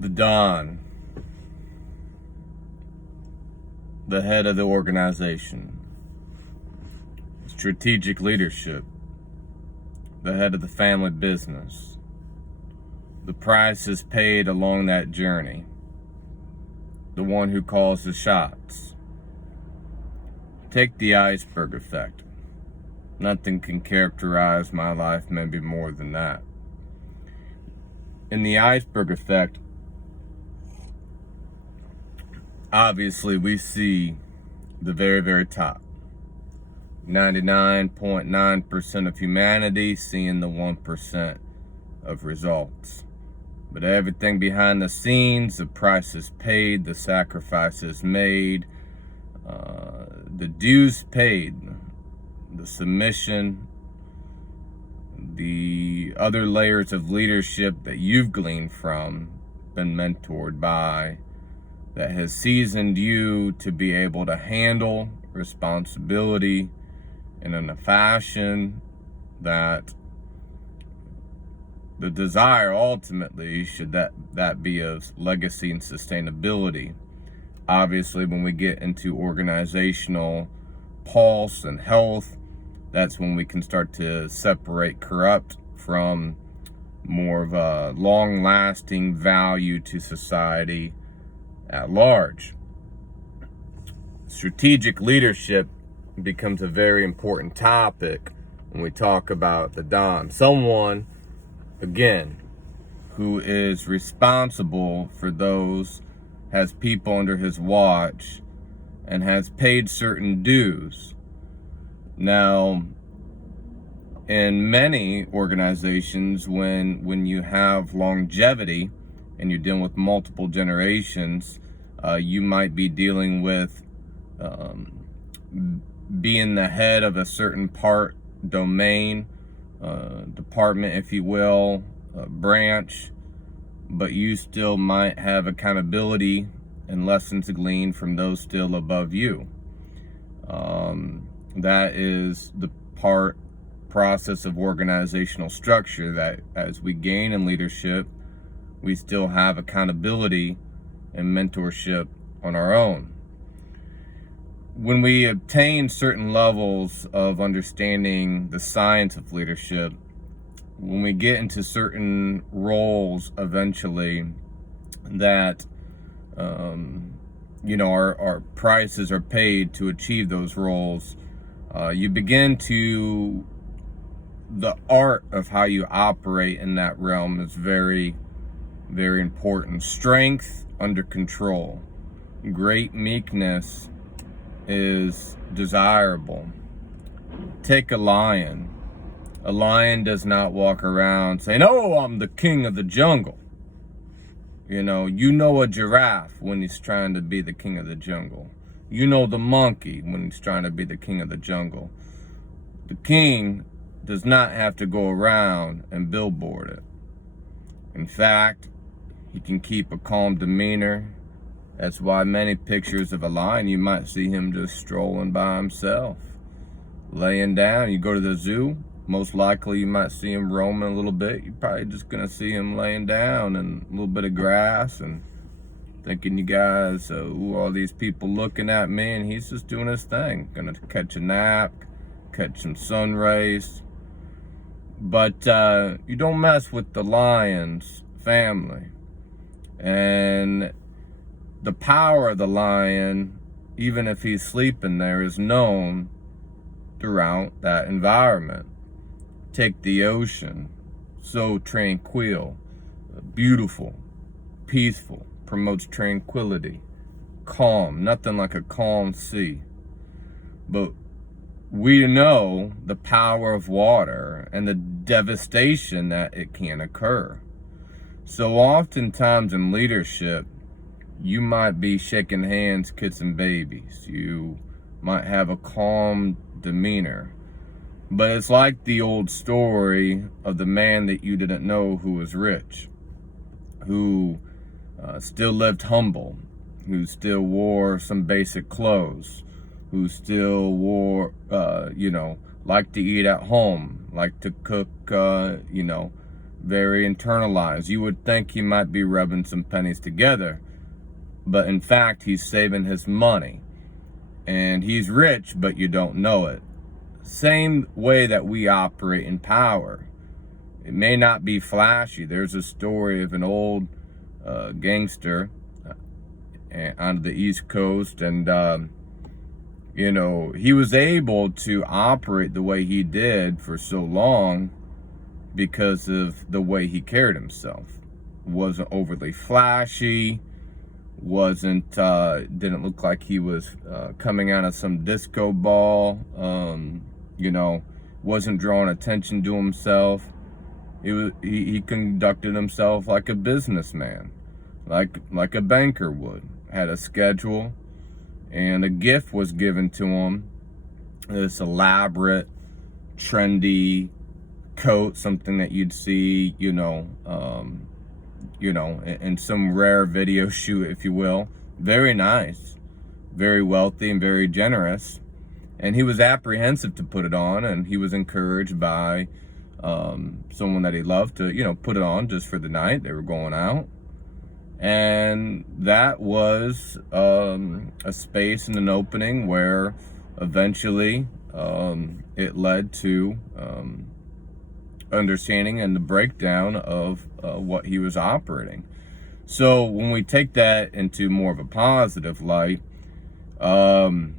The Don, the head of the organization, strategic leadership, the head of the family business. The price is paid along that journey. The one who calls the shots. Take the iceberg effect. Nothing can characterize my life maybe more than that. In the iceberg effect, obviously we see the very, very top. 99.9% of humanity seeing the 1% of results. But everything behind the scenes, the price is paid, the sacrifices made, the dues paid, the submission, the other layers of leadership that you've gleaned from, been mentored by, that has seasoned you to be able to handle responsibility in a fashion that the desire ultimately should that be of legacy and sustainability. Obviously, when we get into organizational pulse and health, that's when we can start to separate corrupt from more of a long-lasting value to society at large. Strategic leadership becomes a very important topic when we talk about the Don. Someone, again, who is responsible for those, has people under his watch, and has paid certain dues. Now, in many organizations, when you have longevity and you're dealing with multiple generations, you might be dealing with being the head of a certain domain, department, if you will, branch, but you still might have accountability and lessons gleaned from those still above you. That is the process of organizational structure, that as we gain in leadership, we still have accountability and mentorship on our own. When we obtain certain levels of understanding the science of leadership, when we get into certain roles eventually that our prices are paid to achieve those roles, you begin to, the art of how you operate in that realm is very, very important. Strength under control. Great meekness is desirable. Take a lion. A lion does not walk around saying, "Oh, I'm the king of the jungle." You know a giraffe when he's trying to be the king of the jungle. You know the monkey when he's trying to be the king of the jungle. The king does not have to go around and billboard it. In fact, he can keep a calm demeanor. That's why many pictures of a lion, you might see him just strolling by himself, laying down. You go to the zoo, most likely you might see him roaming a little bit. You're probably just going to see him laying down in a little bit of grass and thinking, you guys, all these people looking at me, and he's just doing his thing. Going to catch a nap, catch some sun rays. But you don't mess with the lion's family. And the power of the lion, even if he's sleeping there, is known throughout that environment. Take the ocean, so tranquil, beautiful, peaceful, promotes tranquility, calm, nothing like a calm sea. But we know the power of water and the devastation that it can occur. So oftentimes in leadership, you might be shaking hands, kissing babies. You might have a calm demeanor. But it's like the old story of the man that you didn't know who was rich, who still lived humble, who still wore some basic clothes, who still liked to eat at home, liked to cook, very internalized. You would think he might be rubbing some pennies together, but in fact, he's saving his money. And he's rich, but you don't know it. Same way that we operate in power. It may not be flashy. There's a story of an old gangster on the East Coast, and he was able to operate the way he did for so long because of the way he carried himself. Wasn't overly flashy, didn't look like he was coming out of some disco ball, wasn't drawing attention to himself. He conducted himself like a businessman, like a banker would. Had a schedule, and a gift was given to him, this elaborate, trendy coat, something that you'd see, in some rare video shoot, if you will. Very nice, very wealthy, and very generous. And he was apprehensive to put it on, and he was encouraged by someone that he loved to, put it on just for the night. They were going out. And that was a space and an opening where eventually it led to understanding and the breakdown of what he was operating. So when we take that into more of a positive light, and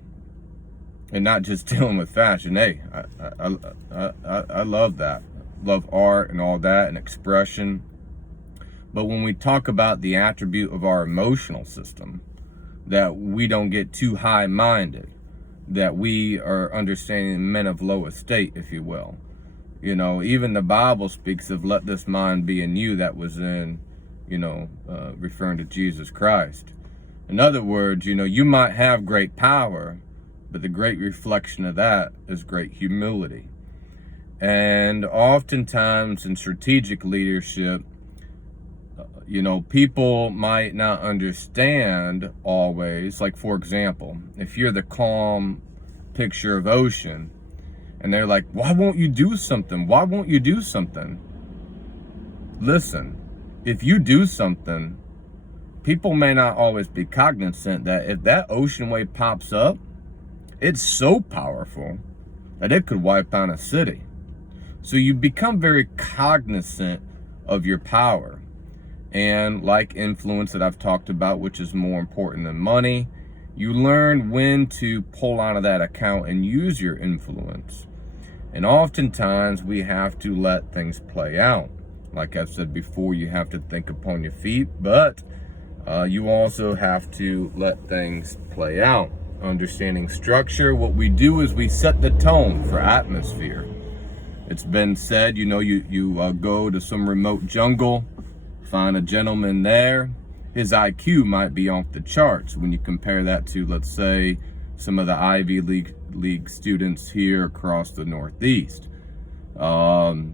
not just dealing with fashion, hey, I love that. Love art and all that and expression. But when we talk about the attribute of our emotional system, that we don't get too high-minded, that we are understanding men of low estate, if you will. Even the Bible speaks of let this mind be in you that was in, referring to Jesus Christ. In other words, you might have great power, but the great reflection of that is great humility. And oftentimes in strategic leadership, people might not understand always. Like, for example, if you're the calm picture of ocean, and they're like, why won't you do something? Why won't you do something? Listen, if you do something, people may not always be cognizant that if that ocean wave pops up, it's so powerful that it could wipe out a city. So you become very cognizant of your power. And like influence that I've talked about, which is more important than money, you learn when to pull out of that account and use your influence. And oftentimes we have to let things play out. Like I've said before, you have to think upon your feet, but you also have to let things play out. Understanding structure, what we do is we set the tone for atmosphere. It's been said, you go to some remote jungle, find a gentleman there, his IQ might be off the charts when you compare that to, let's say, some of the Ivy League students here across the Northeast. But,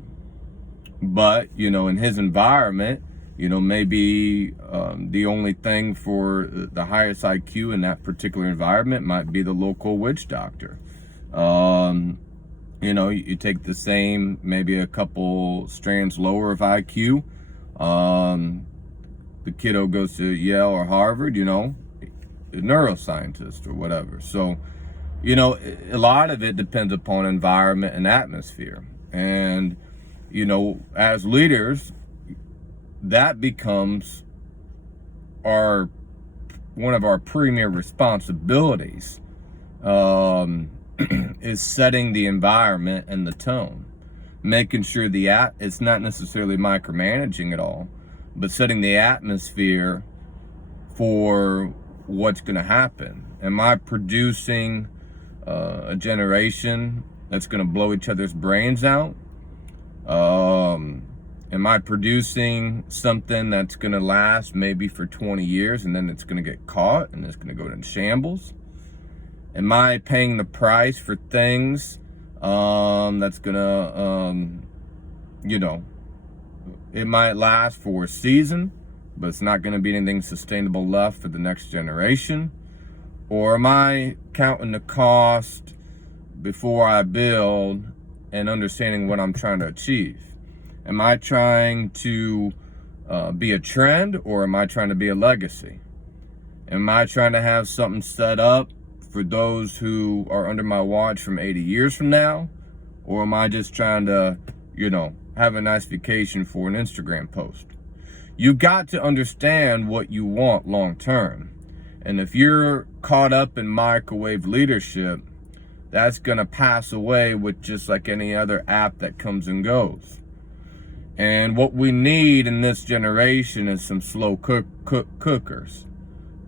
in his environment, maybe the only thing for the highest IQ in that particular environment might be the local witch doctor. You take the same, maybe a couple strands lower of IQ. The kiddo goes to Yale or Harvard, a neuroscientist or whatever. So, a lot of it depends upon environment and atmosphere. And, as leaders, that becomes one of our premier responsibilities, is setting the environment and the tone. Making sure it's not necessarily micromanaging at all, but setting the atmosphere for what's going to happen. Am I producing a generation that's going to blow each other's brains out? Am I producing something that's going to last maybe for 20 years and then it's going to get caught and it's going to go in shambles? Am I paying the price for things that's gonna, it might last for a season, but it's not gonna be anything sustainable left for the next generation? Or am I counting the cost before I build and understanding what I'm trying to achieve? Am I trying to be a trend, or am I trying to be a legacy? Am I trying to have something set up for those who are under my watch from 80 years from now? Or am I just trying to, have a nice vacation for an Instagram post? You got to understand what you want long term. And if you're caught up in microwave leadership, that's going to pass away with just like any other app that comes and goes. And what we need in this generation is some slow cookers.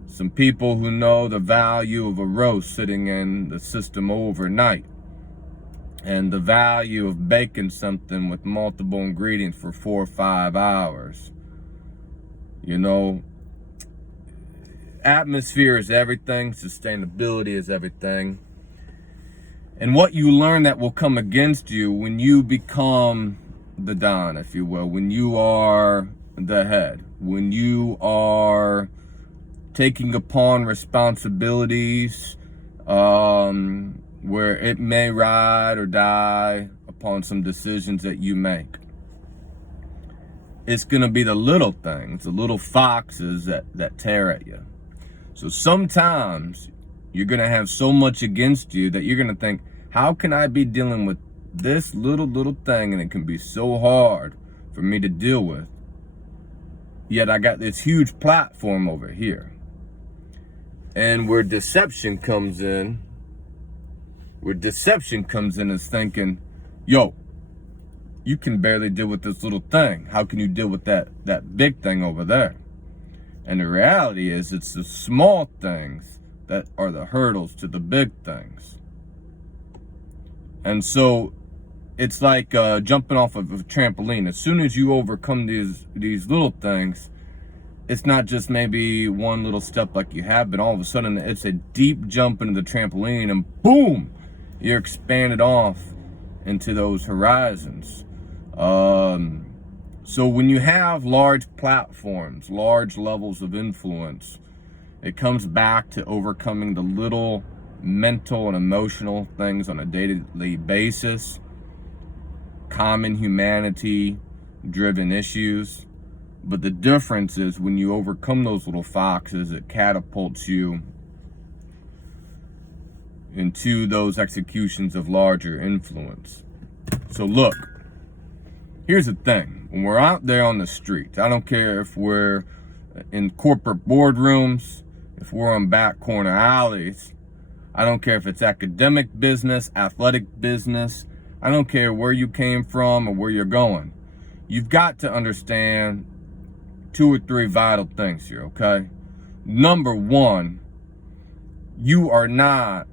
Some people who know the value of a roast sitting in the system overnight, and the value of baking something with multiple ingredients for 4 or 5 hours. Atmosphere is everything. Sustainability is everything. And what you learn that will come against you when you become the Don, if you will, when you are the head, when you are taking upon responsibilities where it may ride or die upon some decisions that you make. It's going to be the little things, the little foxes that tear at you. So sometimes you're going to have so much against you that you're going to think, how can I be dealing with this little thing, and it can be so hard for me to deal with, yet I got this huge platform over here. And where deception comes in is thinking, yo, you can barely deal with this little thing. How can you deal with that big thing over there? And the reality is, it's the small things that are the hurdles to the big things. And so it's like jumping off of a trampoline. As soon as you overcome these little things, it's not just maybe one little step like you have, but all of a sudden it's a deep jump into the trampoline, and boom, you're expanded off into those horizons. So when you have large platforms, large levels of influence, it comes back to overcoming the little mental and emotional things on a daily basis, common humanity driven issues. But the difference is, when you overcome those little foxes, it catapults you into those executions of larger influence. So look, here's the thing. When we're out there on the street, I don't care if we're in corporate boardrooms, if we're on back corner alleys, I don't care if it's academic business, athletic business, I don't care where you came from or where you're going. You've got to understand 2 or 3 vital things here, okay? Number one, you are not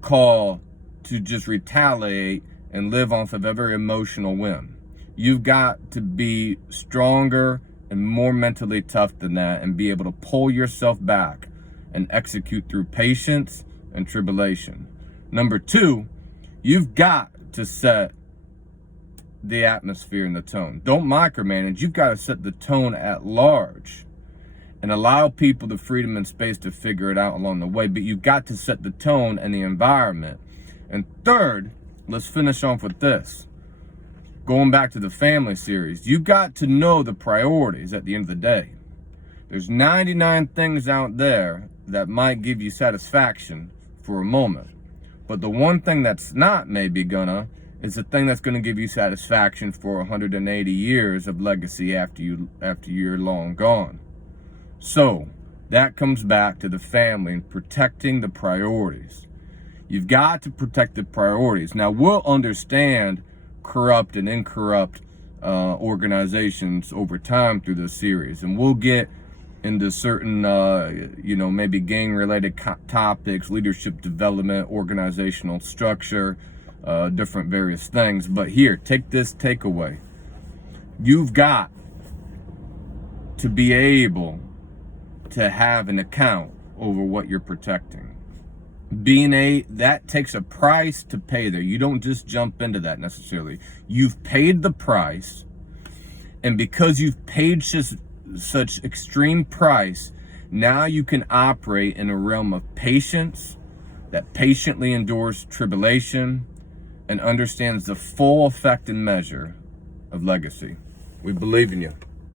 called to just retaliate and live off of every emotional whim. You've got to be stronger and more mentally tough than that, and be able to pull yourself back and execute through patience and tribulation. Number 2, you've got to set the atmosphere and the tone. Don't micromanage. You've got to set the tone at large and allow people the freedom and space to figure it out along the way. But you've got to set the tone and the environment. And third, let's finish off with this. Going back to the family series, you've got to know the priorities at the end of the day. There's 99 things out there that might give you satisfaction for a moment. But the one thing that's not maybe gonna is the thing that's gonna give you satisfaction for 180 years of legacy after you're long gone. So that comes back to the family and protecting the priorities. You've got to protect the priorities. Now, we'll understand corrupt and incorrupt organizations over time through this series, and we'll get into certain maybe gang related topics, leadership development, organizational structure, different various things. But here, take this takeaway. You've got to be able to have an account over what you're protecting. That takes a price to pay there. You don't just jump into that necessarily. You've paid the price, and because you've paid such extreme price, now you can operate in a realm of patience that patiently endures tribulation and understands the full effect and measure of legacy. We believe in you.